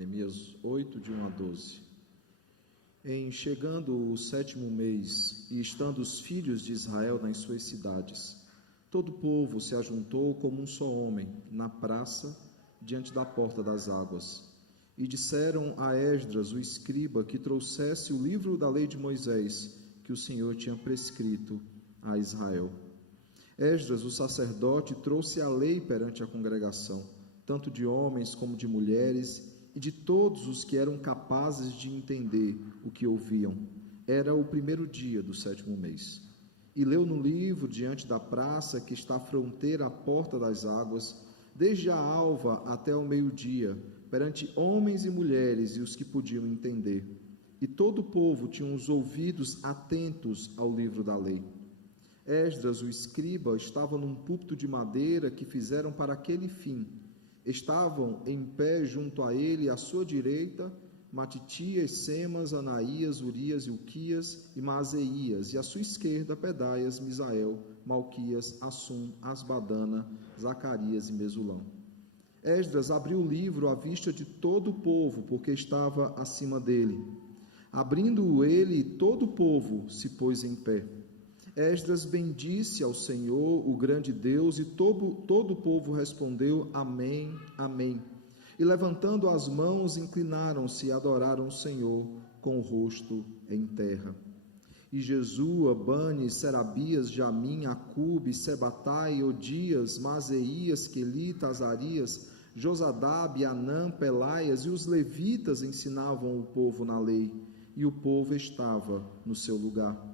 Neemias 8, de 1 a 12. Em chegando o 7º mês, e estando os filhos de Israel nas suas cidades, todo o povo se ajuntou como um só homem, na praça, diante da porta das águas. E disseram a Esdras, o escriba, que trouxesse o livro da lei de Moisés, que o Senhor tinha prescrito a Israel. Esdras, o sacerdote, trouxe a lei perante a congregação, tanto de homens como de mulheres, e de todos os que eram capazes de entender o que ouviam. Era o 1º dia do 7º mês. E leu no livro, diante da praça, que está à fronteira à porta das águas, desde a alva até o meio-dia, perante homens e mulheres e os que podiam entender. E todo o povo tinha os ouvidos atentos ao livro da lei. Esdras, o escriba, estava num púlpito de madeira que fizeram para aquele fim. Estavam em pé junto a ele, à sua direita, Matitias, Semas, Anaías, Urias, Ilquias e Maaseias, e à sua esquerda, Pedaias, Misael, Malquias, Assum, Asbadana, Zacarias e Mesulão. Esdras abriu o livro à vista de todo o povo, porque estava acima dele. Abrindo-o ele, todo o povo se pôs em pé. Esdras bendisse ao Senhor, o grande Deus, e todo o povo respondeu: Amém, Amém. E levantando as mãos, inclinaram-se e adoraram o Senhor com o rosto em terra. E Jesua, Bani, Serabias, Jamim, Acube, Sebatai, Odias, Maseias, Quelita, Azarias, Josadab, Anã, Pelaias e os levitas ensinavam o povo na lei, e o povo estava no seu lugar.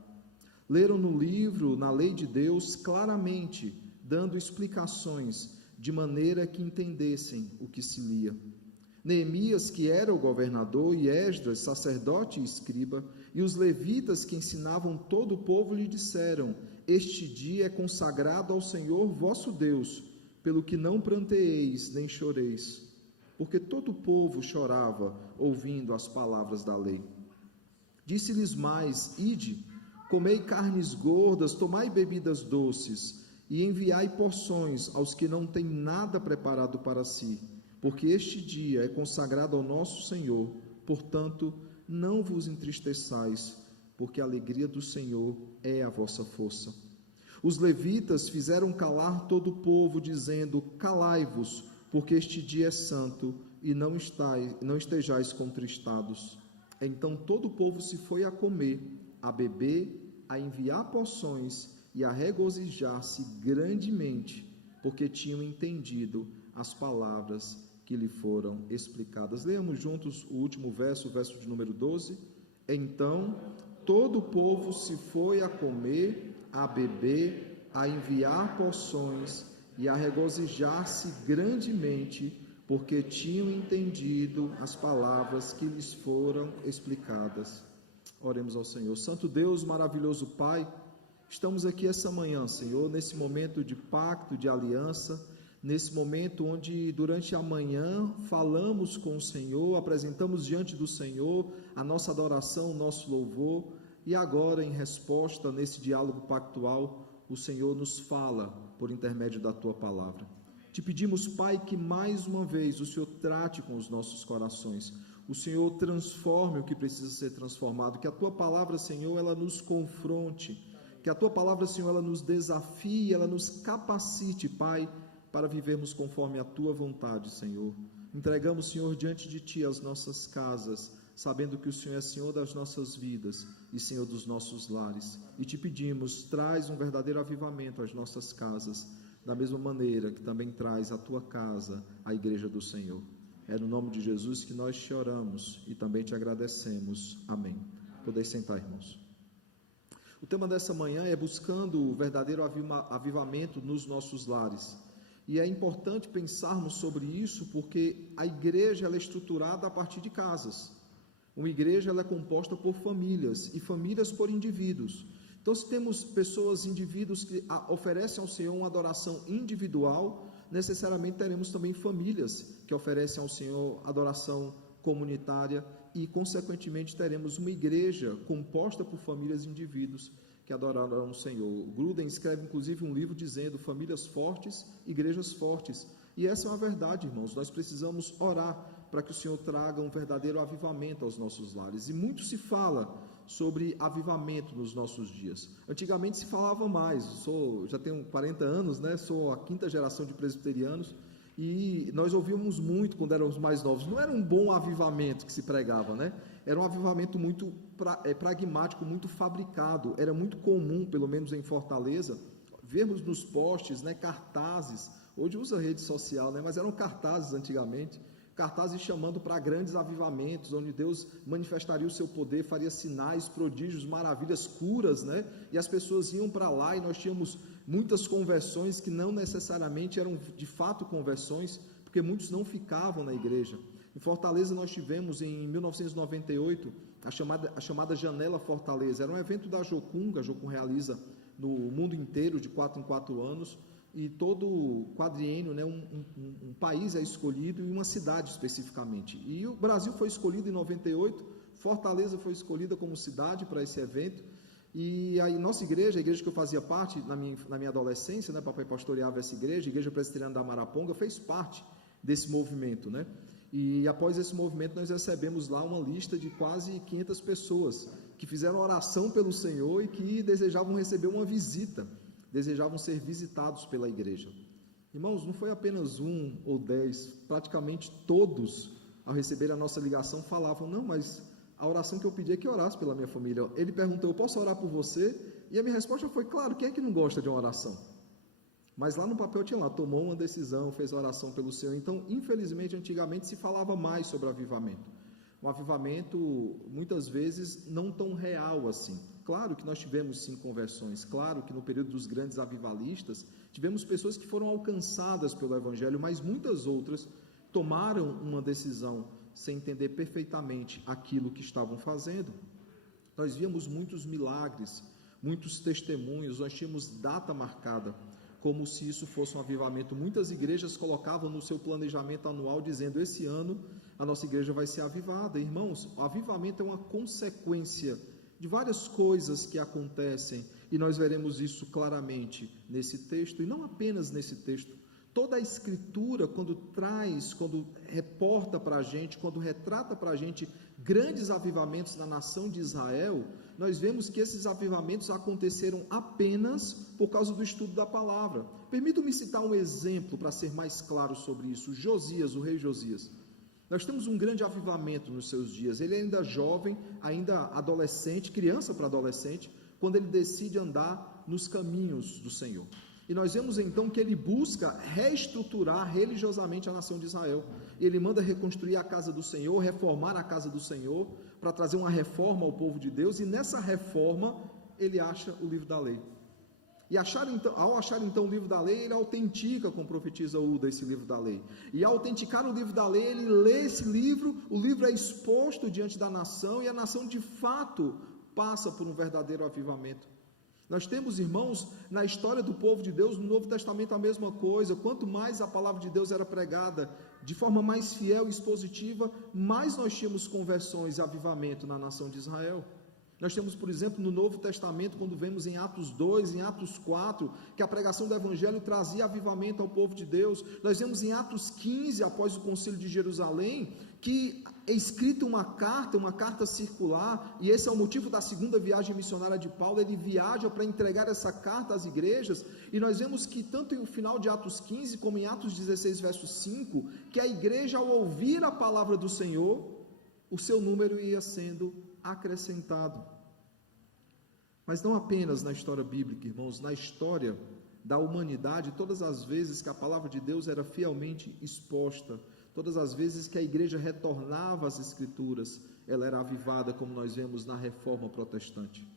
Leram no livro, na lei de Deus, claramente, dando explicações, de maneira que entendessem o que se lia. Neemias, que era o governador, e Esdras, sacerdote e escriba, e os levitas que ensinavam todo o povo lhe disseram: Este dia é consagrado ao Senhor vosso Deus, pelo que não pranteeis nem choreis, porque todo o povo chorava, ouvindo as palavras da lei. Disse-lhes mais: Ide, comei carnes gordas, tomai bebidas doces, e enviai porções aos que não têm nada preparado para si, porque este dia é consagrado ao nosso Senhor. Portanto, não vos entristeçais, porque a alegria do Senhor é a vossa força. Os levitas fizeram calar todo o povo, dizendo: Calai-vos, porque este dia é santo, e não estejais contristados. Então todo o povo se foi a comer, a beber, a enviar porções e a regozijar-se grandemente, porque tinham entendido as palavras que lhe foram explicadas. Leamos juntos o último verso, o verso de número 12. Então todo o povo se foi a comer, a beber, a enviar porções e a regozijar-se grandemente, porque tinham entendido as palavras que lhes foram explicadas. Oremos ao Senhor. Santo Deus, maravilhoso Pai, estamos aqui essa manhã, Senhor, nesse momento de pacto, de aliança, nesse momento onde durante a manhã falamos com o Senhor, apresentamos diante do Senhor a nossa adoração, o nosso louvor, e agora, em resposta nesse diálogo pactual, o Senhor nos fala por intermédio da Tua palavra. Te pedimos, Pai, que mais uma vez o Senhor trate com os nossos corações, o Senhor transforme o que precisa ser transformado, que a Tua palavra, Senhor, ela nos confronte, que a Tua palavra, Senhor, ela nos desafie, ela nos capacite, Pai, para vivermos conforme a Tua vontade, Senhor. Entregamos, Senhor, diante de Ti as nossas casas, sabendo que o Senhor é Senhor das nossas vidas e Senhor dos nossos lares. E Te pedimos, traz um verdadeiro avivamento às nossas casas, da mesma maneira que também traz a Tua casa, a igreja do Senhor. É no nome de Jesus que nós te oramos e também te agradecemos. Amém. Podeis sentar, irmãos. O tema dessa manhã é buscando o verdadeiro avivamento nos nossos lares. E é importante pensarmos sobre isso porque a igreja ela é estruturada a partir de casas. Uma igreja ela é composta por famílias e famílias por indivíduos. Então, se temos pessoas, indivíduos que oferecem ao Senhor uma adoração individual, necessariamente teremos também famílias que oferecem ao Senhor adoração comunitária e, consequentemente, teremos uma igreja composta por famílias e indivíduos que adorarão o Senhor. Gruden escreve, inclusive, um livro dizendo famílias fortes, igrejas fortes. E essa é uma verdade, irmãos. Nós precisamos orar para que o Senhor traga um verdadeiro avivamento aos nossos lares. E muito se fala sobre avivamento nos nossos dias. Antigamente se falava mais, já tenho 40 anos, né? Sou a 5ª geração de presbiterianos, e nós ouvíamos muito quando éramos mais novos. Não era um bom avivamento que se pregava, né? Era um avivamento muito pragmático, muito fabricado. Era muito comum, pelo menos em Fortaleza, vermos nos postes, né, cartazes. Hoje usa rede social, né? Mas eram cartazes antigamente, cartazes chamando para grandes avivamentos, onde Deus manifestaria o seu poder, faria sinais, prodígios, maravilhas, curas, né? E as pessoas iam para lá, e nós tínhamos muitas conversões que não necessariamente eram de fato conversões, porque muitos não ficavam na igreja. Em Fortaleza nós tivemos em 1998 a chamada Janela Fortaleza. Era um evento da Jocum, que a Jocum realiza no mundo inteiro de 4 em 4 anos, e todo quadriênio, né, um país é escolhido e uma cidade especificamente. E o Brasil foi escolhido em 98, Fortaleza foi escolhida como cidade para esse evento. E aí nossa igreja, a igreja que eu fazia parte na minha adolescência, né, papai pastoreava essa igreja, a Igreja Presbiteriana da Maraponga, fez parte desse movimento, né? E após esse movimento nós recebemos lá uma lista de quase 500 pessoas que fizeram oração pelo Senhor e que desejavam receber uma visita, desejavam ser visitados pela igreja. Irmãos, não foi apenas 1 ou 10, praticamente todos, ao receber a nossa ligação, falavam: não, mas a oração que eu pedi é que orasse pela minha família. Ele perguntou: eu posso orar por você? E a minha resposta foi: claro, quem é que não gosta de uma oração? Mas lá no papel tinha lá, tomou uma decisão, fez a oração pelo Senhor. Então, infelizmente, antigamente se falava mais sobre avivamento. Um avivamento, muitas vezes, não tão real assim. Claro que nós tivemos sim conversões, claro que no período dos grandes avivalistas, tivemos pessoas que foram alcançadas pelo Evangelho, mas muitas outras tomaram uma decisão sem entender perfeitamente aquilo que estavam fazendo. Nós víamos muitos milagres, muitos testemunhos, nós tínhamos data marcada, como se isso fosse um avivamento. Muitas igrejas colocavam no seu planejamento anual, dizendo: esse ano a nossa igreja vai ser avivada. Irmãos, o avivamento é uma consequência de várias coisas que acontecem, e nós veremos isso claramente nesse texto, e não apenas nesse texto. Toda a Escritura, quando reporta para a gente, quando retrata para a gente grandes avivamentos na nação de Israel, nós vemos que esses avivamentos aconteceram apenas por causa do estudo da palavra. Permita-me citar um exemplo para ser mais claro sobre isso. Josias, o rei Josias. Nós temos um grande avivamento nos seus dias. Ele é ainda jovem, ainda adolescente, criança para adolescente, quando ele decide andar nos caminhos do Senhor. E nós vemos então que ele busca reestruturar religiosamente a nação de Israel. Ele manda reconstruir a casa do Senhor, reformar a casa do Senhor, para trazer uma reforma ao povo de Deus, e nessa reforma ele acha o livro da lei. E ao achar então o livro da lei, ele autentica, como profetiza Uda, esse livro da lei. E ao autenticar o livro da lei, ele lê esse livro, o livro é exposto diante da nação, e a nação de fato passa por um verdadeiro avivamento. Nós temos, irmãos, na história do povo de Deus, no Novo Testamento a mesma coisa. Quanto mais a palavra de Deus era pregada de forma mais fiel e expositiva, mais nós tínhamos conversões e avivamento na nação de Israel. Nós temos, por exemplo, no Novo Testamento, quando vemos em Atos 2, em Atos 4, que a pregação do Evangelho trazia avivamento ao povo de Deus. Nós vemos em Atos 15, após o Concílio de Jerusalém, que é escrita uma carta circular, e esse é o motivo da segunda viagem missionária de Paulo. Ele viaja para entregar essa carta às igrejas, e nós vemos que tanto no final de Atos 15, como em Atos 16, verso 5, que a igreja, ao ouvir a palavra do Senhor, o seu número ia sendo acrescentado. Mas não apenas na história bíblica, irmãos, na história da humanidade, todas as vezes que a palavra de Deus era fielmente exposta, todas as vezes que a igreja retornava às Escrituras, ela era avivada, como nós vemos na Reforma Protestante.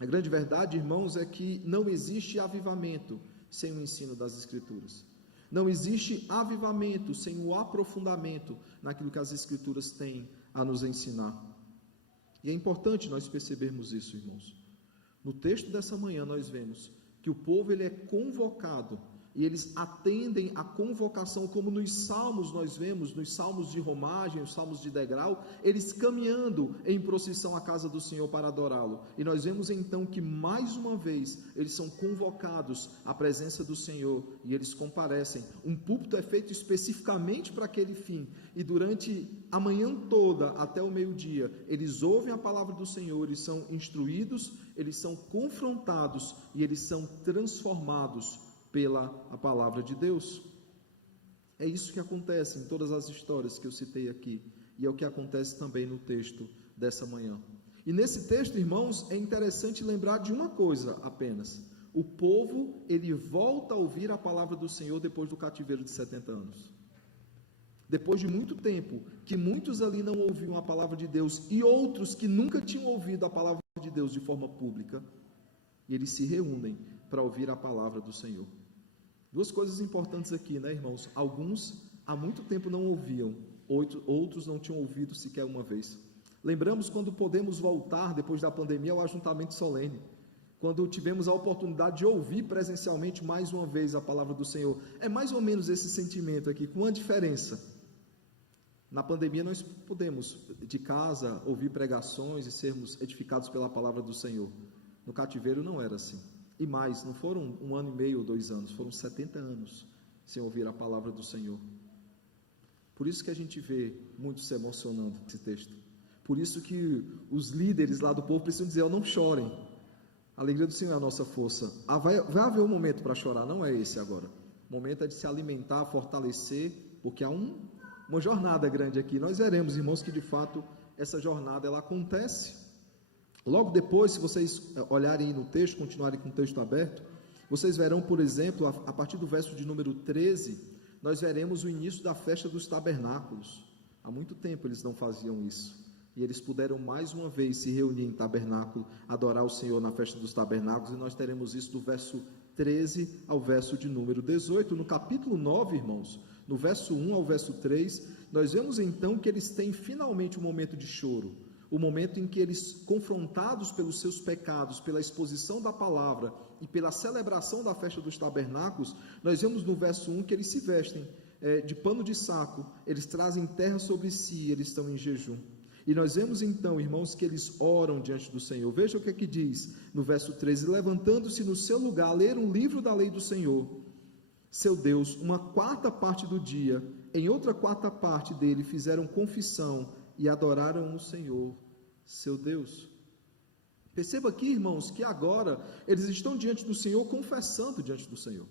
A grande verdade, irmãos, é que não existe avivamento sem o ensino das Escrituras. Não existe avivamento sem o aprofundamento naquilo que as Escrituras têm a nos ensinar. E é importante nós percebermos isso, irmãos. No texto dessa manhã nós vemos que o povo ele é convocado e eles atendem à convocação, como nos salmos nós vemos, nos salmos de romagem, os salmos de degrau, eles caminhando em procissão à casa do Senhor para adorá-lo, e nós vemos então que mais uma vez eles são convocados à presença do Senhor, e eles comparecem. Um púlpito é feito especificamente para aquele fim, e durante a manhã toda, até o meio-dia, eles ouvem a palavra do Senhor, eles são instruídos, eles são confrontados, e eles são transformados pela a palavra de Deus. É isso que acontece em todas as histórias que eu citei aqui, e é o que acontece também no texto dessa manhã. E nesse texto, irmãos, é interessante lembrar de uma coisa apenas: o povo, ele volta a ouvir a palavra do Senhor depois do cativeiro de 70 anos. Depois de muito tempo, que muitos ali não ouviam a palavra de Deus, e outros que nunca tinham ouvido a palavra de Deus de forma pública, e eles se reúnem para ouvir a palavra do Senhor. Duas coisas importantes aqui, né, irmãos? Alguns há muito tempo não ouviam, outros não tinham ouvido sequer uma vez. Lembramos quando podemos voltar, depois da pandemia, ao ajuntamento solene, quando tivemos a oportunidade de ouvir presencialmente mais uma vez a palavra do Senhor. É mais ou menos esse sentimento aqui, com uma diferença. Na pandemia nós podemos, de casa, ouvir pregações e sermos edificados pela palavra do Senhor. No cativeiro não era assim. E mais, não foram 1 ano e meio ou 2 anos, foram 70 anos sem ouvir a palavra do Senhor. Por isso que a gente vê muito se emocionando esse texto. Por isso que os líderes lá do povo precisam dizer: não chorem, a alegria do Senhor é a nossa força. Vai haver um momento para chorar, não é esse agora. O momento é de se alimentar, fortalecer, porque há uma jornada grande aqui. Nós veremos, irmãos, que de fato essa jornada ela acontece. Logo depois, se vocês olharem no texto, continuarem com o texto aberto, vocês verão, por exemplo, a partir do verso de número 13, nós veremos o início da festa dos tabernáculos. Há muito tempo eles não faziam isso, e eles puderam mais uma vez se reunir em tabernáculo, adorar o Senhor na festa dos tabernáculos, e nós teremos isso do verso 13 ao verso de número 18. No capítulo 9, irmãos, no verso 1 ao verso 3, nós vemos então que eles têm finalmente um momento de choro, o momento em que eles, confrontados pelos seus pecados, pela exposição da palavra e pela celebração da festa dos tabernáculos, nós vemos no verso 1 que eles se vestem de pano de saco, eles trazem terra sobre si, eles estão em jejum. E nós vemos então, irmãos, que eles oram diante do Senhor. Veja o que é que diz no verso 13: levantando-se no seu lugar a ler um livro da lei do Senhor, seu Deus, uma quarta parte do dia, em outra quarta parte dele fizeram confissão e adoraram o Senhor, seu Deus. Perceba aqui, irmãos, que agora eles estão diante do Senhor, confessando diante do Senhor.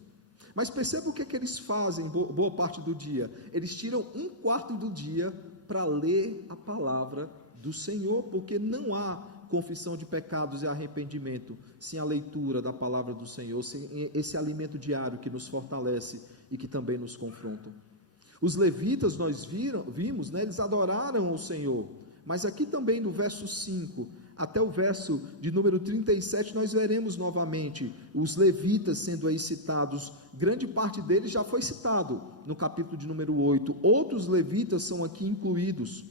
Mas perceba o que é que eles fazem boa parte do dia. Eles tiram 1/4 do dia para ler a palavra do Senhor, porque não há confissão de pecados e arrependimento sem a leitura da palavra do Senhor, sem esse alimento diário que nos fortalece e que também nos confronta. Os levitas, nós vimos, né, eles adoraram o Senhor, mas aqui também no verso 5 até o verso de número 37, nós veremos novamente os levitas sendo aí citados. Grande parte deles já foi citado no capítulo de número 8, outros levitas são aqui incluídos,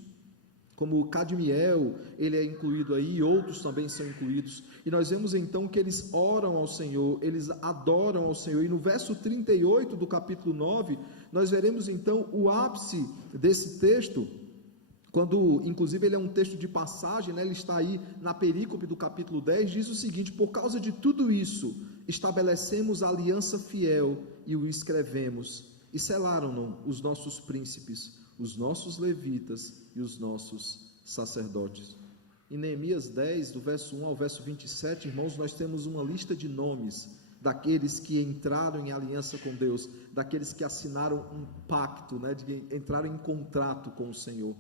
como Cadmiel, ele é incluído aí, outros também são incluídos, e nós vemos então que eles oram ao Senhor, eles adoram ao Senhor, e no verso 38 do capítulo 9, nós veremos então o ápice desse texto, quando, inclusive, ele é um texto de passagem, né? Ele está aí na perícope do capítulo 10, diz o seguinte: por causa de tudo isso, estabelecemos a aliança fiel e o escrevemos, e selaram-no os nossos príncipes, os nossos levitas e os nossos sacerdotes. Em Neemias 10, do verso 1 ao verso 27, irmãos, nós temos uma lista de nomes daqueles que entraram em aliança com Deus, daqueles que assinaram um pacto, né, de entraram em contrato com o Senhor.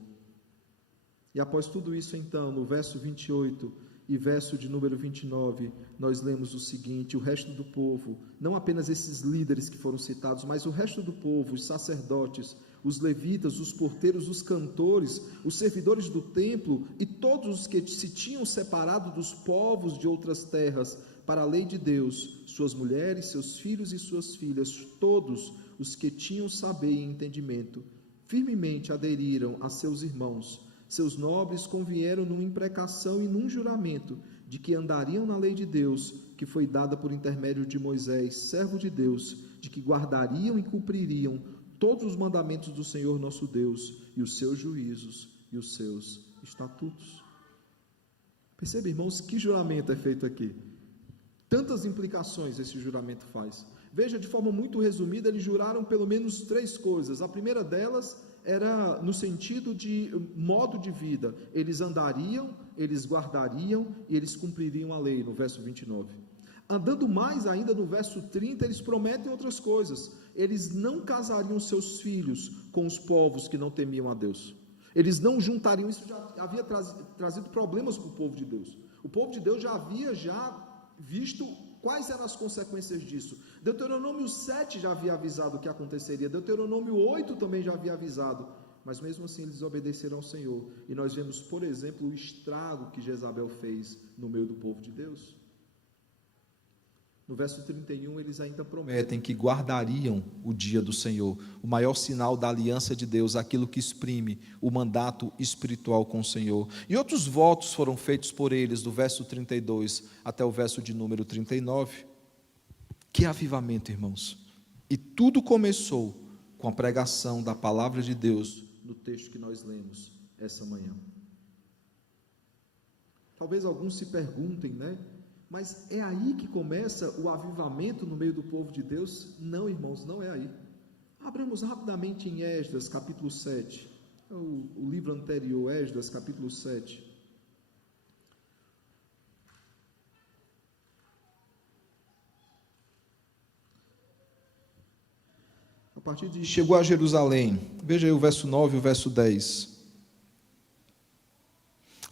E após tudo isso, então, no verso 28 e verso de número 29, nós lemos o seguinte: o resto do povo, não apenas esses líderes que foram citados, mas o resto do povo, os sacerdotes, os levitas, os porteiros, os cantores, os servidores do templo e todos os que se tinham separado dos povos de outras terras para a lei de Deus, suas mulheres, seus filhos e suas filhas, todos os que tinham saber e entendimento, firmemente aderiram a seus irmãos, seus nobres convieram numa imprecação e num juramento de que andariam na lei de Deus, que foi dada por intermédio de Moisés, servo de Deus, de que guardariam e cumpririam todos os mandamentos do Senhor nosso Deus, e os seus juízos e os seus estatutos. Perceba, irmãos, que juramento é feito aqui. Tantas implicações esse juramento faz. Veja, de forma muito resumida, eles juraram pelo menos 3 coisas. A primeira delas era no sentido de modo de vida. Eles andariam, eles guardariam e eles cumpririam a lei, no verso 29. Andando mais ainda, no verso 30, eles prometem outras coisas. Eles não casariam seus filhos com os povos que não temiam a Deus. Eles não juntariam, isso já havia trazido problemas para o povo de Deus. O povo de Deus já havia visto quais eram as consequências disso. Deuteronômio 7 já havia avisado o que aconteceria, Deuteronômio 8 também já havia avisado, mas mesmo assim eles desobedeceram ao Senhor, e nós vemos, por exemplo, o estrago que Jezabel fez no meio do povo de Deus. No verso 31, eles ainda prometem que guardariam o dia do Senhor, o maior sinal da aliança de Deus, aquilo que exprime o mandato espiritual com o Senhor. E outros votos foram feitos por eles, do verso 32 até o verso de número 39. Que avivamento, irmãos! E tudo começou com a pregação da palavra de Deus, no texto que nós lemos essa manhã. Talvez alguns se perguntem, mas é aí que começa o avivamento no meio do povo de Deus? Não, irmãos, não é aí. Abramos rapidamente em Esdras, capítulo 7, o livro anterior, Esdras, capítulo 7. A partir de chegou a Jerusalém, veja aí o verso 9 e o verso 10.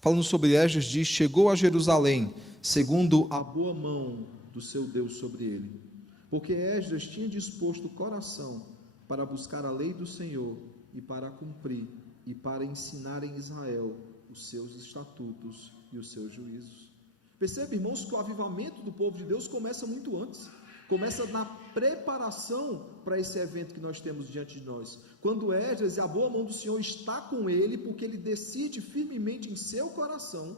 Falando sobre Esdras, diz: chegou a Jerusalém, segundo a boa mão do seu Deus sobre ele, porque Esdras tinha disposto o coração para buscar a lei do Senhor e para cumprir e para ensinar em Israel os seus estatutos e os seus juízos. Percebe, irmãos, que o avivamento do povo de Deus começa muito antes, começa na preparação para esse evento que nós temos diante de nós, quando Esdras e a boa mão do Senhor está com ele, porque ele decide firmemente em seu coração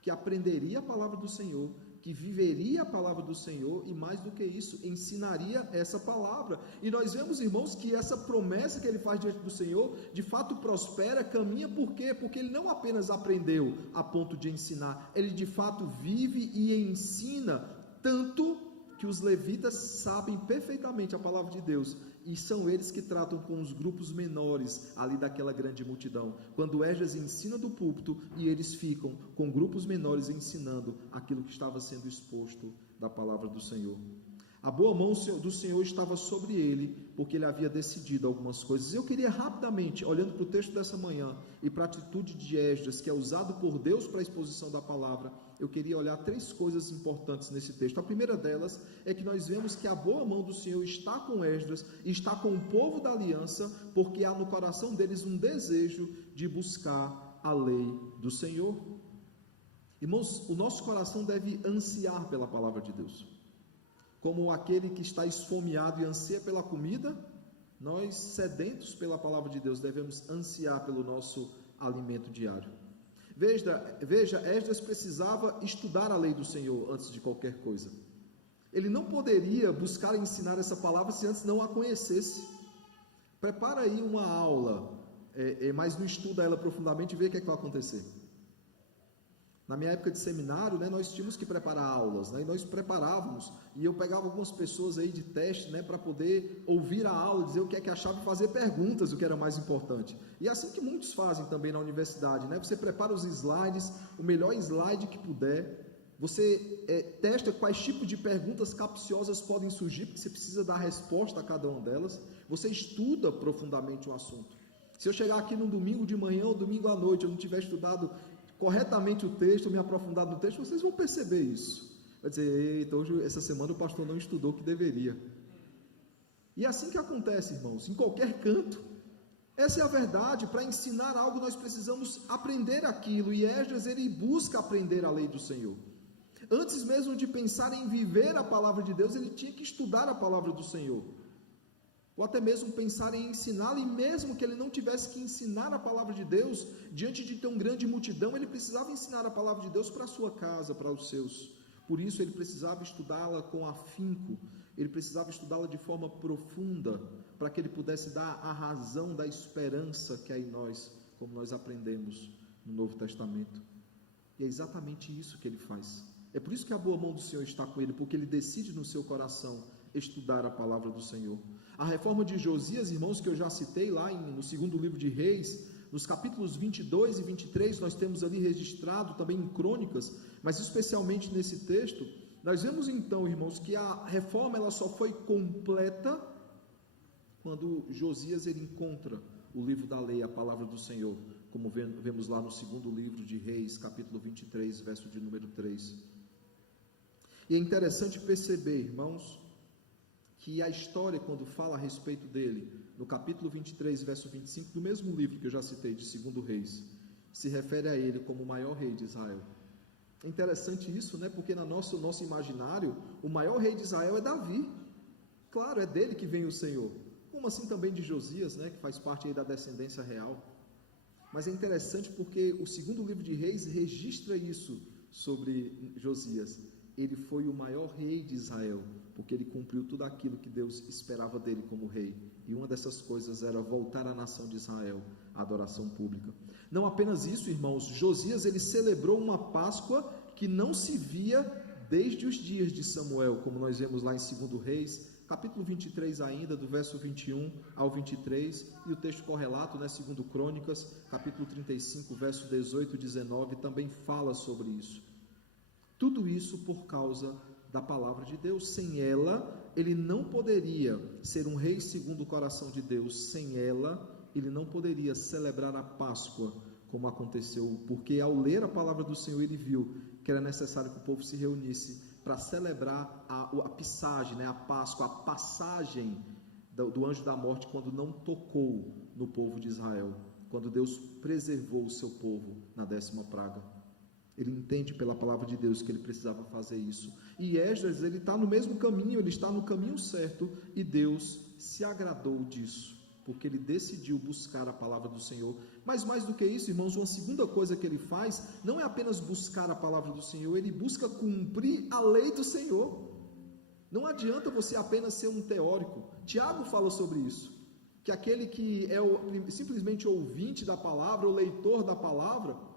que aprenderia a palavra do Senhor, que viveria a palavra do Senhor e, mais do que isso, ensinaria essa palavra. E nós vemos, irmãos, que essa promessa que ele faz diante do Senhor, de fato prospera, caminha. Por quê? Porque ele não apenas aprendeu a ponto de ensinar, ele de fato vive e ensina, tanto que os levitas sabem perfeitamente a palavra de Deus, e são eles que tratam com os grupos menores ali daquela grande multidão. Quando Esdras ensina do púlpito, e eles ficam com grupos menores ensinando aquilo que estava sendo exposto da palavra do Senhor. A boa mão do Senhor estava sobre ele, porque ele havia decidido algumas coisas. Eu queria rapidamente, olhando para o texto dessa manhã e para a atitude de Esdras, que é usado por Deus para a exposição da palavra, eu queria olhar 3 coisas importantes nesse texto. A primeira delas é que nós vemos que a boa mão do Senhor está com Esdras, está com o povo da aliança, porque há no coração deles um desejo de buscar a lei do Senhor. Irmãos, o nosso coração deve ansiar pela palavra de Deus. Como aquele que está esfomeado e anseia pela comida, nós, sedentos pela palavra de Deus, devemos ansiar pelo nosso alimento diário. Veja, Esdras precisava estudar a lei do Senhor antes de qualquer coisa. Ele não poderia buscar ensinar essa palavra se antes não a conhecesse. Prepara aí uma aula, mas não estuda ela profundamente e vê o que é que vai acontecer. Na minha época de seminário, nós tínhamos que preparar aulas, e nós preparávamos, e eu pegava algumas pessoas aí de teste, para poder ouvir a aula, dizer o que é que achava e fazer perguntas, o que era mais importante. E assim que muitos fazem também na universidade, você prepara os slides, o melhor slide que puder, você testa quais tipos de perguntas capciosas podem surgir, porque você precisa dar resposta a cada uma delas, você estuda profundamente o assunto. Se eu chegar aqui no domingo de manhã ou domingo à noite, eu não tiver estudado corretamente o texto, me aprofundado no texto, vocês vão perceber isso. Vai dizer: eita, hoje, essa semana o pastor não estudou o que deveria. E é assim que acontece, irmãos, em qualquer canto. Essa é a verdade. Para ensinar algo, nós precisamos aprender aquilo, e Esdras, ele busca aprender a lei do Senhor. Antes mesmo de pensar em viver a palavra de Deus, ele tinha que estudar a palavra do Senhor. ou até mesmo pensar em ensiná-lo, e mesmo que ele não tivesse que ensinar a palavra de Deus, diante de tão grande multidão, ele precisava ensinar a palavra de Deus para a sua casa, para os seus. Por isso ele precisava estudá-la com afinco, ele precisava estudá-la de forma profunda, para que ele pudesse dar a razão da esperança que há em nós, como nós aprendemos no Novo Testamento. E é exatamente isso que ele faz. É por isso que a boa mão do Senhor está com ele, porque ele decide no seu coração estudar a palavra do Senhor. A reforma de Josias, irmãos, que eu já citei lá no segundo livro de Reis, nos capítulos 22 e 23, nós temos ali registrado também em Crônicas, mas especialmente nesse texto, nós vemos então, irmãos, que a reforma ela só foi completa quando Josias ele encontra o livro da lei, a palavra do Senhor, como vemos lá no segundo livro de Reis, capítulo 23, verso de número 3. E é interessante perceber, irmãos, que a história, quando fala a respeito dele, no capítulo 23, verso 25, do mesmo livro que eu já citei, de 2 Reis, se refere a ele como o maior rei de Israel. É interessante isso, né? Porque no nosso imaginário, o maior rei de Israel é Davi. Claro, é dele que vem o Senhor. Como assim também de Josias, né? Que faz parte aí da descendência real. Mas é interessante porque o segundo livro de Reis registra isso sobre Josias. Ele foi o maior rei de Israel, porque ele cumpriu tudo aquilo que Deus esperava dele como rei. E uma dessas coisas era voltar à nação de Israel, à adoração pública. Não apenas isso, irmãos, Josias ele celebrou uma Páscoa que não se via desde os dias de Samuel, como nós vemos lá em 2 Reis, capítulo 23 ainda, do verso 21 ao 23, e o texto correlato, né, 2 Crônicas, capítulo 35, verso 18 e 19, também fala sobre isso. Tudo isso por causa da palavra de Deus. Sem ela, ele não poderia ser um rei segundo o coração de Deus. Sem ela, ele não poderia celebrar a Páscoa, como aconteceu, porque ao ler a palavra do Senhor, ele viu que era necessário que o povo se reunisse para celebrar a passagem, né, a Páscoa, a passagem do anjo da morte, quando não tocou no povo de Israel, quando Deus preservou o seu povo na 10ª praga. Ele entende pela palavra de Deus que ele precisava fazer isso. E Esdras, ele está no mesmo caminho, ele está no caminho certo, e Deus se agradou disso, porque ele decidiu buscar a palavra do Senhor. Mas mais do que isso, irmãos, uma segunda coisa que ele faz, não é apenas buscar a palavra do Senhor, ele busca cumprir a lei do Senhor. Não adianta você apenas ser um teórico. Tiago fala sobre isso, que aquele que é simplesmente ouvinte da palavra, o leitor da palavra,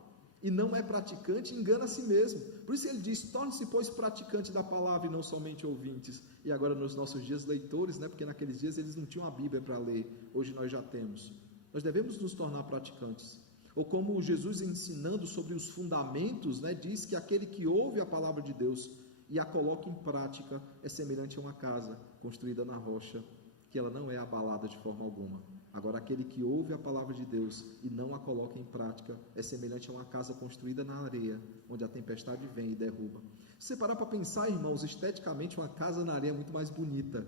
e não é praticante, engana a si mesmo. Por isso ele diz, torne-se, pois, praticante da palavra e não somente ouvintes. E agora nos nossos dias, leitores, né? Porque naqueles dias eles não tinham a Bíblia para ler, hoje nós já temos. Nós devemos nos tornar praticantes. Ou como Jesus ensinando sobre os fundamentos, né? Diz que aquele que ouve a palavra de Deus e a coloca em prática é semelhante a uma casa construída na rocha, que ela não é abalada de forma alguma. Agora, aquele que ouve a palavra de Deus e não a coloca em prática é semelhante a uma casa construída na areia, onde a tempestade vem e derruba. Se você parar para pensar, irmãos, esteticamente uma casa na areia é muito mais bonita.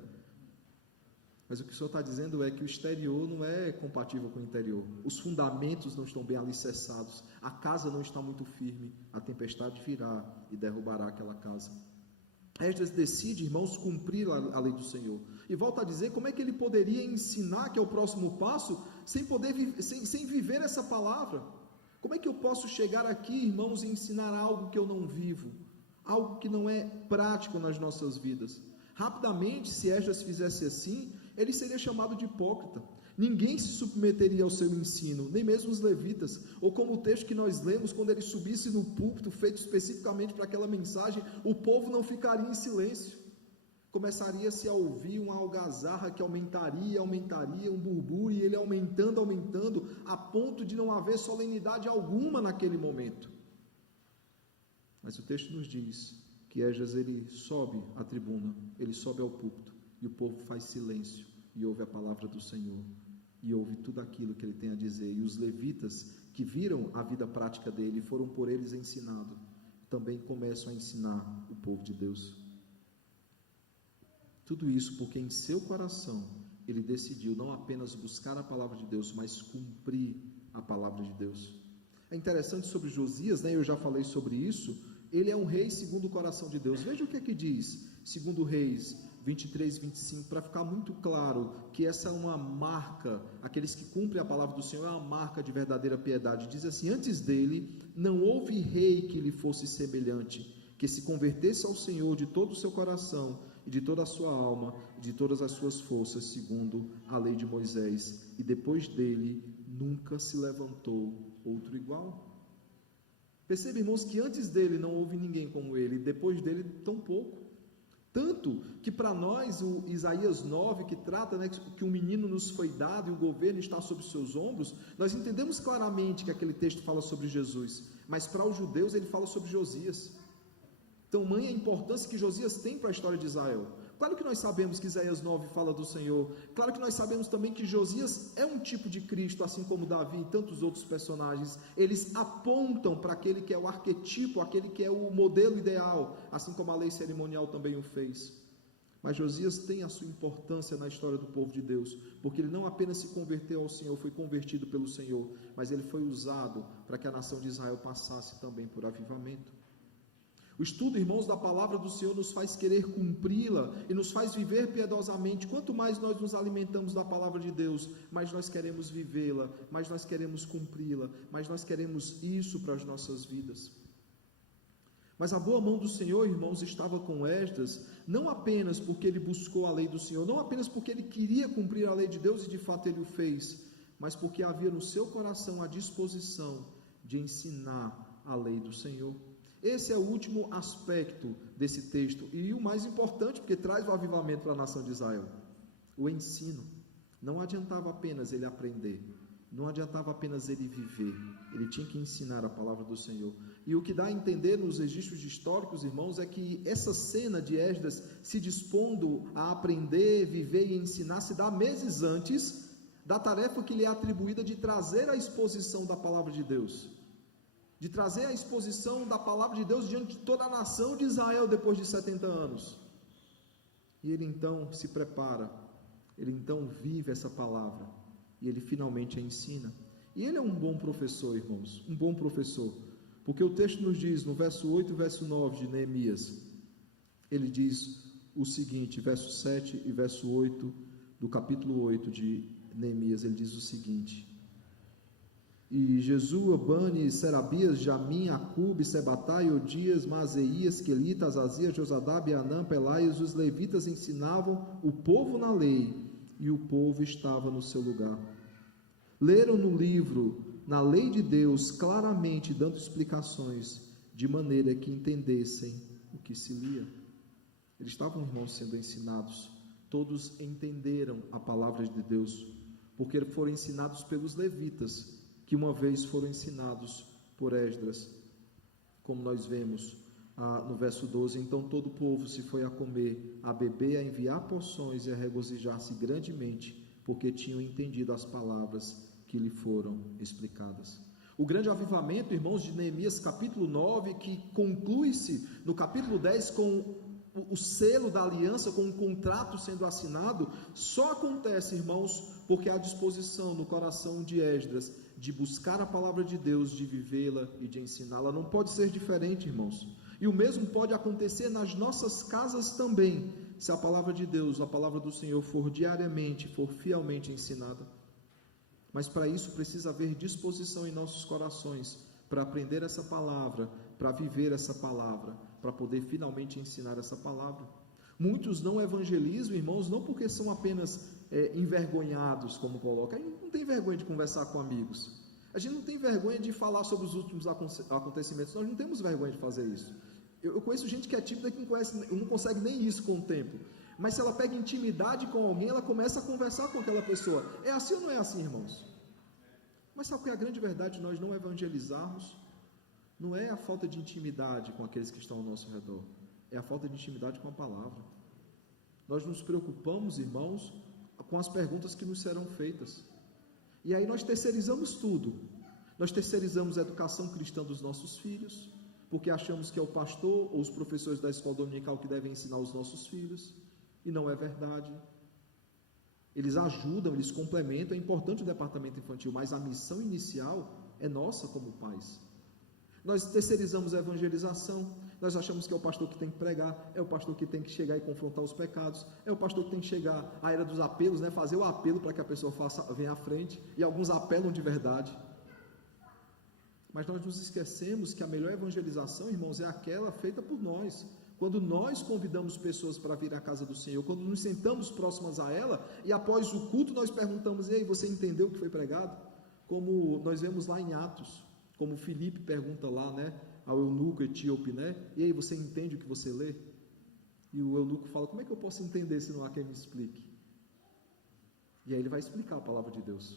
Mas o que o Senhor está dizendo é que o exterior não é compatível com o interior. Os fundamentos não estão bem alicerçados. A casa não está muito firme. A tempestade virá e derrubará aquela casa. Esdras decide, irmãos, cumprir a lei do Senhor. E volta a dizer, como é que ele poderia ensinar, que é o próximo passo, sem viver essa palavra? Como é que eu posso chegar aqui, irmãos, e ensinar algo que eu não vivo? Algo que não é prático nas nossas vidas? Rapidamente, se Esdras fizesse assim, ele seria chamado de hipócrita. Ninguém se submeteria ao seu ensino, nem mesmo os levitas, ou como o texto que nós lemos, quando ele subisse no púlpito, feito especificamente para aquela mensagem, o povo não ficaria em silêncio. Começaria-se a ouvir uma algazarra que aumentaria, um burburo, e ele aumentando, a ponto de não haver solenidade alguma naquele momento. Mas o texto nos diz que Esdras, ele sobe à tribuna, ele sobe ao púlpito, e o povo faz silêncio, e ouve a palavra do Senhor, e ouve tudo aquilo que ele tem a dizer. E os levitas, que viram a vida prática dele, foram por eles ensinados, também começam a ensinar o povo de Deus. Tudo isso porque em seu coração ele decidiu não apenas buscar a palavra de Deus, mas cumprir a palavra de Deus. É interessante sobre Josias, né? Eu já falei sobre isso. Ele é um rei segundo o coração de Deus. Veja o que diz 2 Reis, 23 e 25, para ficar muito claro que essa é uma marca, aqueles que cumprem a palavra do Senhor, é uma marca de verdadeira piedade. Diz assim: antes dele não houve rei que lhe fosse semelhante, que se convertesse ao Senhor de todo o seu coração, e de toda a sua alma, e de todas as suas forças, segundo a lei de Moisés, e depois dele nunca se levantou outro igual. Perceba, irmãos, que antes dele não houve ninguém como ele, e depois dele tão pouco. Tanto que para nós, o Isaías 9, que trata, né, que um menino nos foi dado e o governo está sobre seus ombros, nós entendemos claramente que aquele texto fala sobre Jesus, mas para os judeus ele fala sobre Josias. Tamanha a importância que Josias tem para a história de Israel. Claro que nós sabemos que Isaías 9 fala do Senhor, claro que nós sabemos também que Josias é um tipo de Cristo, assim como Davi e tantos outros personagens. Eles apontam para aquele que é o arquetipo, aquele que é o modelo ideal, assim como a lei cerimonial também o fez. Mas Josias tem a sua importância na história do povo de Deus, porque ele não apenas se converteu ao Senhor, foi convertido pelo Senhor, mas ele foi usado para que a nação de Israel passasse também por avivamento. O estudo, irmãos, da palavra do Senhor nos faz querer cumpri-la e nos faz viver piedosamente. Quanto mais nós nos alimentamos da palavra de Deus, mais nós queremos vivê-la, mais nós queremos cumpri-la, mais nós queremos isso para as nossas vidas. Mas a boa mão do Senhor, irmãos, estava com Esdras, não apenas porque ele buscou a lei do Senhor, não apenas porque ele queria cumprir a lei de Deus e de fato ele o fez, mas porque havia no seu coração a disposição de ensinar a lei do Senhor. Esse é o último aspecto desse texto e o mais importante, porque traz o avivamento para a nação de Israel: o ensino. Não adiantava apenas ele aprender, não adiantava apenas ele viver, ele tinha que ensinar a palavra do Senhor. E o que dá a entender nos registros históricos, irmãos, é que essa cena de Esdras se dispondo a aprender, viver e ensinar se dá meses antes da tarefa que lhe é atribuída de trazer a exposição da palavra de Deus, de trazer a exposição da palavra de Deus diante de toda a nação de Israel depois de 70 anos. E ele então se prepara, ele então vive essa palavra, e ele finalmente a ensina. E ele é um bom professor, irmãos, um bom professor, porque o texto nos diz, no verso 8 e verso 9 de Neemias, ele diz o seguinte, verso 7 e verso 8 do capítulo 8 de Neemias, ele diz o seguinte: e Jesua, Bani, Serabias, Jamim, Acube, Sebatai, Odias, Maaseias, Quelita, Azazias, Josadabe, Anã, Pelaias, os levitas ensinavam o povo na lei, e o povo estava no seu lugar. Leram no livro, na lei de Deus, claramente dando explicações, de maneira que entendessem o que se lia. Eles estavam, irmãos, sendo ensinados, todos entenderam a palavra de Deus, porque foram ensinados pelos levitas, que uma vez foram ensinados por Esdras, como nós vemos no verso 12, então todo o povo se foi a comer, a beber, a enviar porções e a regozijar-se grandemente, porque tinham entendido as palavras que lhe foram explicadas. O grande avivamento, irmãos, de Neemias capítulo 9, que conclui-se no capítulo 10 com o selo da aliança, com um contrato sendo assinado, só acontece, irmãos, porque há disposição no coração de Esdras de buscar a palavra de Deus, de vivê-la e de ensiná-la. Não pode ser diferente, irmãos. E o mesmo pode acontecer nas nossas casas também, se a palavra de Deus, a palavra do Senhor for diariamente, for fielmente ensinada. Mas para isso precisa haver disposição em nossos corações, para aprender essa palavra, para viver essa palavra, para poder finalmente ensinar essa palavra. Muitos não evangelizam, irmãos, não porque são apenas envergonhados, como coloca. A gente não tem vergonha de conversar com amigos, a gente não tem vergonha de falar sobre os últimos acontecimentos, nós não temos vergonha de fazer isso. Eu conheço gente que é tímida que não consegue nem isso com o tempo, mas se ela pega intimidade com alguém, ela começa a conversar com aquela pessoa. É assim ou não é assim, irmãos? Mas sabe qual é a grande verdade de nós não evangelizarmos? Não é a falta de intimidade com aqueles que estão ao nosso redor, é a falta de intimidade com a palavra. Nós nos preocupamos, irmãos, com as perguntas que nos serão feitas, e aí nós terceirizamos tudo. Nós terceirizamos a educação cristã dos nossos filhos, porque achamos que é o pastor ou os professores da escola dominical que devem ensinar os nossos filhos, e não é verdade. Eles ajudam, eles complementam, é importante o departamento infantil, mas a missão inicial é nossa como pais. Nós terceirizamos a evangelização, nós achamos que é o pastor que tem que pregar, é o pastor que tem que chegar e confrontar os pecados, é o pastor que tem que chegar à era dos apelos, né? Fazer o apelo para que a pessoa venha à frente, e alguns apelam de verdade. Mas nós nos esquecemos que a melhor evangelização, irmãos, é aquela feita por nós. Quando nós convidamos pessoas para vir à casa do Senhor, quando nos sentamos próximas a ela, e após o culto nós perguntamos: e aí, você entendeu o que foi pregado? Como nós vemos lá em Atos, como Filipe pergunta lá, né, ao eunuco etíope, né? E aí, você entende o que você lê? E o eunuco fala: como é que eu posso entender se não há quem me explique? E aí ele vai explicar a palavra de Deus.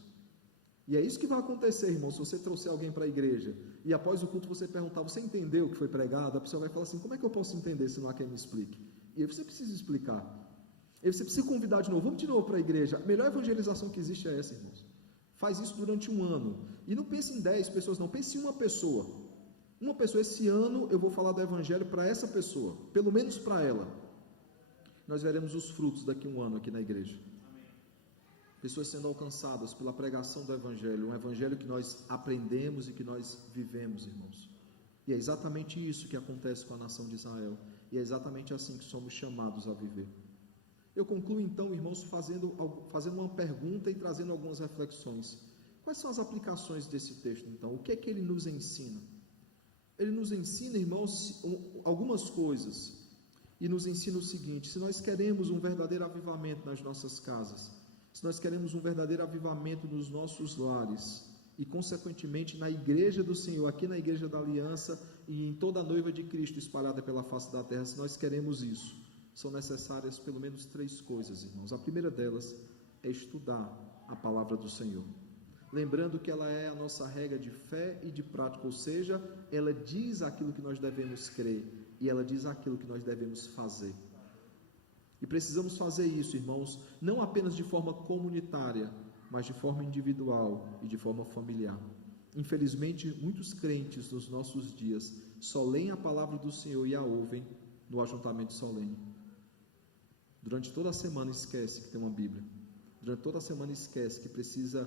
E é isso que vai acontecer, irmão, se você trouxer alguém para a igreja, e após o culto você perguntar: você entendeu o que foi pregado? A pessoa vai falar assim: como é que eu posso entender se não há quem me explique? E aí você precisa explicar. E aí você precisa convidar de novo: vamos de novo para a igreja. A melhor evangelização que existe é essa, irmãos. Faz isso durante um ano. E não pense em 10 pessoas, não. Pense em uma pessoa. Uma pessoa, esse ano eu vou falar do evangelho para essa pessoa, pelo menos para ela. Nós veremos os frutos daqui a um ano aqui na igreja. Pessoas sendo alcançadas pela pregação do evangelho, um evangelho que nós aprendemos e que nós vivemos, irmãos. E é exatamente isso que acontece com a nação de Israel, e é exatamente assim que somos chamados a viver. Eu concluo então, irmãos, fazendo uma pergunta e trazendo algumas reflexões. Quais são as aplicações desse texto, então? O que é que ele nos ensina? Ele nos ensina, irmãos, algumas coisas, e nos ensina o seguinte: se nós queremos um verdadeiro avivamento nas nossas casas, se nós queremos um verdadeiro avivamento nos nossos lares, e consequentemente na igreja do Senhor, aqui na igreja da aliança e em toda a noiva de Cristo espalhada pela face da terra, se nós queremos isso, são necessárias pelo menos 3 coisas, irmãos. A primeira delas é estudar a palavra do Senhor, lembrando que ela é a nossa regra de fé e de prática, ou seja, ela diz aquilo que nós devemos crer e ela diz aquilo que nós devemos fazer. E precisamos fazer isso, irmãos, não apenas de forma comunitária, mas de forma individual e de forma familiar. Infelizmente, muitos crentes nos nossos dias só leem a palavra do Senhor e a ouvem no ajuntamento solene. Durante toda a semana esquece que tem uma Bíblia. Durante toda a semana esquece que precisa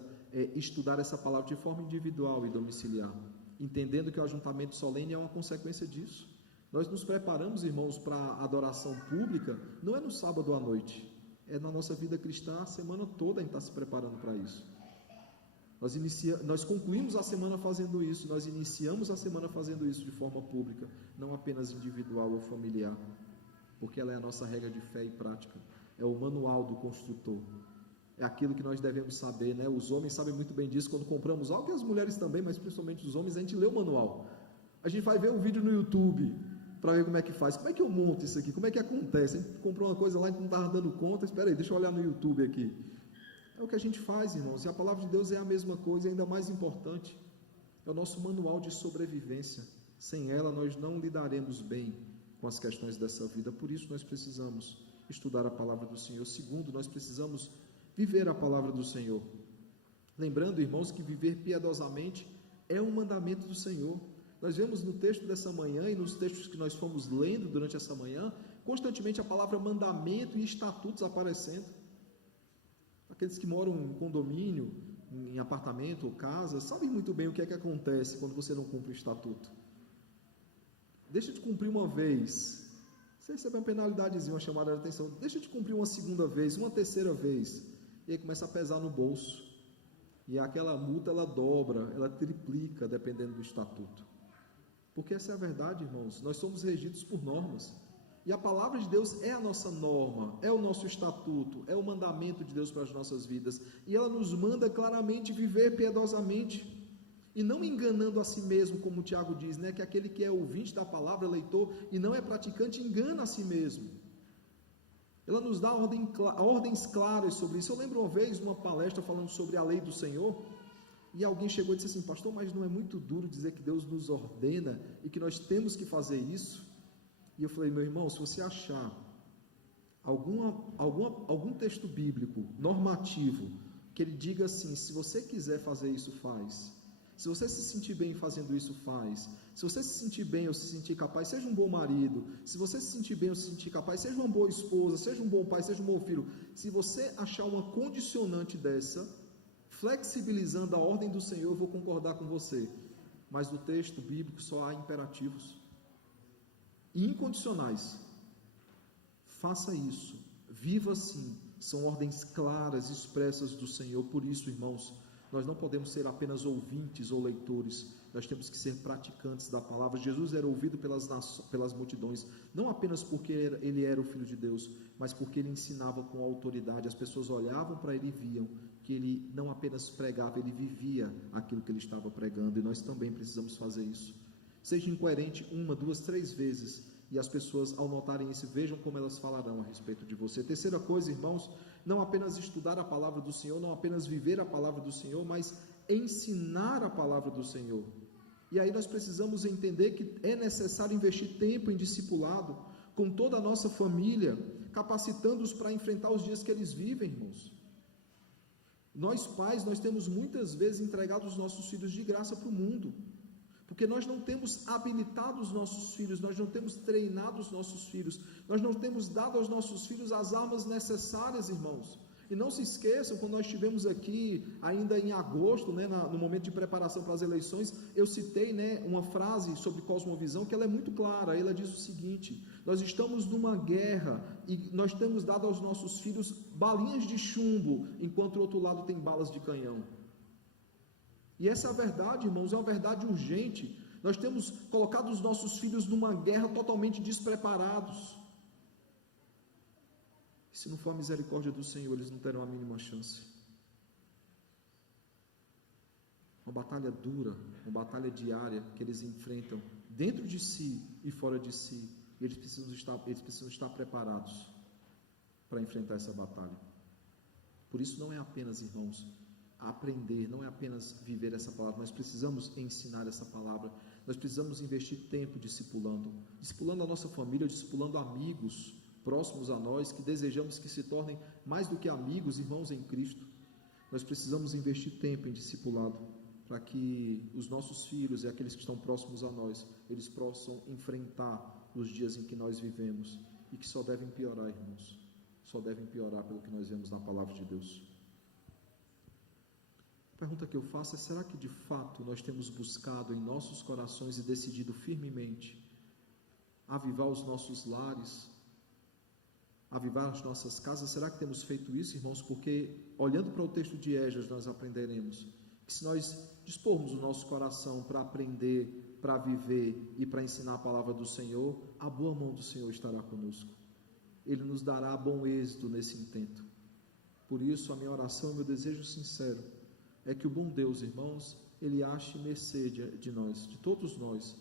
estudar essa palavra de forma individual e domiciliar, entendendo que o ajuntamento solene é uma consequência disso. Nós nos preparamos, irmãos, para a adoração pública, não é no sábado à noite, é na nossa vida cristã, a semana toda a gente está se preparando para isso. Nós concluímos a semana fazendo isso, nós iniciamos a semana fazendo isso de forma pública, não apenas individual ou familiar, porque ela é a nossa regra de fé e prática, é o manual do construtor, é aquilo que nós devemos saber, né? Os homens sabem muito bem disso quando compramos algo, e as mulheres também, mas principalmente os homens, a gente lê o manual. A gente vai ver um vídeo no YouTube para ver como é que faz, como é que eu monto isso aqui, como é que acontece. A gente comprou uma coisa lá e não estava dando conta, espera aí, deixa eu olhar no YouTube aqui. É o que a gente faz, irmãos, e a palavra de Deus é a mesma coisa, e ainda mais importante, é o nosso manual de sobrevivência. Sem ela nós não lidaremos bem com as questões dessa vida, por isso nós precisamos estudar a palavra do Senhor. Segundo, nós precisamos viver a palavra do Senhor, lembrando, irmãos, que viver piedosamente é um mandamento do Senhor. Nós vemos no texto dessa manhã e nos textos que nós fomos lendo durante essa manhã, constantemente a palavra mandamento e estatutos aparecendo. Aqueles que moram em condomínio, em apartamento ou casa, sabem muito bem o que é que acontece quando você não cumpre o estatuto. Deixa de cumprir uma vez, você recebe uma penalidadezinha, uma chamada de atenção. Deixa de cumprir uma segunda vez, uma terceira vez, e aí começa a pesar no bolso. E aquela multa ela dobra, ela triplica, dependendo do estatuto. Porque essa é a verdade, irmãos, nós somos regidos por normas, e a palavra de Deus é a nossa norma, é o nosso estatuto, é o mandamento de Deus para as nossas vidas, e ela nos manda claramente viver piedosamente, e não enganando a si mesmo, como o Tiago diz, né, que aquele que é ouvinte da palavra, leitor, e não é praticante, engana a si mesmo. Ela nos dá ordens claras sobre isso. Eu lembro uma vez, uma palestra falando sobre a lei do Senhor, e alguém chegou e disse assim: pastor, mas não é muito duro dizer que Deus nos ordena e que nós temos que fazer isso? E eu falei: meu irmão, se você achar algum texto bíblico normativo que ele diga assim: se você quiser fazer isso, faz. Se você se sentir bem fazendo isso, faz. Se você se sentir bem ou se sentir capaz, seja um bom marido. Se você se sentir bem ou se sentir capaz, seja uma boa esposa, seja um bom pai, seja um bom filho. Se você achar uma condicionante dessa, flexibilizando a ordem do Senhor, eu vou concordar com você. mas no texto bíblico só há imperativos e incondicionais. Faça isso, viva assim. São ordens claras, expressas do Senhor. Por isso, irmãos, nós não podemos ser apenas ouvintes ou leitores, nós temos que ser praticantes da palavra. Jesus era ouvido pelas multidões, não apenas porque ele era o Filho de Deus, mas porque ele ensinava com autoridade. As pessoas olhavam para ele e viam que ele não apenas pregava, ele vivia aquilo que ele estava pregando, e nós também precisamos fazer isso. Seja incoerente 1, 2, 3 vezes, e as pessoas, ao notarem isso, vejam como elas falarão a respeito de você. Terceira coisa, irmãos, não apenas estudar a palavra do Senhor, não apenas viver a palavra do Senhor, mas ensinar a palavra do Senhor. E aí nós precisamos entender que é necessário investir tempo em discipulado, com toda a nossa família, capacitando-os para enfrentar os dias que eles vivem, irmãos. Nós pais, nós temos muitas vezes entregado os nossos filhos de graça para o mundo, porque nós não temos habilitado os nossos filhos, nós não temos treinado os nossos filhos, nós não temos dado aos nossos filhos as armas necessárias, irmãos. E não se esqueçam, quando nós estivemos aqui, ainda em agosto, no momento de preparação para as eleições, eu citei uma frase sobre cosmovisão, que ela é muito clara. Ela diz o seguinte: nós estamos numa guerra, e nós temos dado aos nossos filhos balinhas de chumbo, enquanto o outro lado tem balas de canhão. E essa é a verdade, irmãos, é uma verdade urgente. Nós temos colocado os nossos filhos numa guerra totalmente despreparados. Se não for a misericórdia do Senhor, eles não terão a mínima chance. Uma batalha dura, uma batalha diária que eles enfrentam dentro de si e fora de si. E eles precisam estar preparados para enfrentar essa batalha. Por isso não é apenas, irmãos, aprender, não é apenas viver essa palavra, nós precisamos ensinar essa palavra, nós precisamos investir tempo discipulando a nossa família, discipulando amigos próximos a nós, que desejamos que se tornem mais do que amigos, irmãos em Cristo. Nós precisamos investir tempo em discipulado, para que os nossos filhos e aqueles que estão próximos a nós, eles possam enfrentar os dias em que nós vivemos, e que só devem piorar, irmãos, só devem piorar pelo que nós vemos na palavra de Deus. A pergunta que eu faço é: será que de fato nós temos buscado em nossos corações e decidido firmemente avivar os nossos lares, avivar as nossas casas? Será que temos feito isso, irmãos? Porque olhando para o texto de Esdras, nós aprenderemos que se nós dispormos o nosso coração para aprender, para viver e para ensinar a palavra do Senhor, a boa mão do Senhor estará conosco. Ele nos dará bom êxito nesse intento. Por isso, a minha oração, meu desejo sincero é que o bom Deus, irmãos, Ele ache mercê de nós, de todos nós,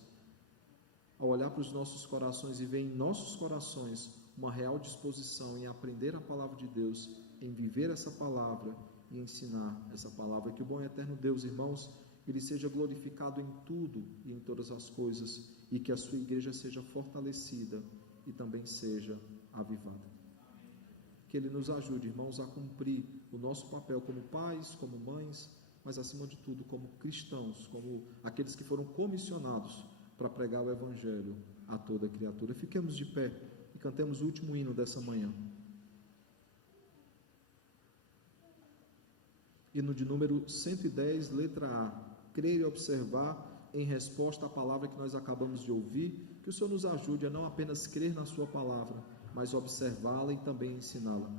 ao olhar para os nossos corações e ver em nossos corações uma real disposição em aprender a palavra de Deus, em viver essa palavra e ensinar essa palavra. Que o bom e eterno Deus, irmãos, Ele seja glorificado em tudo e em todas as coisas, e que a sua igreja seja fortalecida e também seja avivada. Que Ele nos ajude, irmãos, a cumprir o nosso papel como pais, como mães, mas acima de tudo como cristãos, como aqueles que foram comissionados para pregar o Evangelho a toda criatura. Fiquemos de pé e cantemos o último hino dessa manhã. Hino de número 110, letra A. Crer e observar em resposta à palavra que nós acabamos de ouvir. Que o Senhor nos ajude a não apenas crer na sua palavra, mas observá-la e também ensiná-la.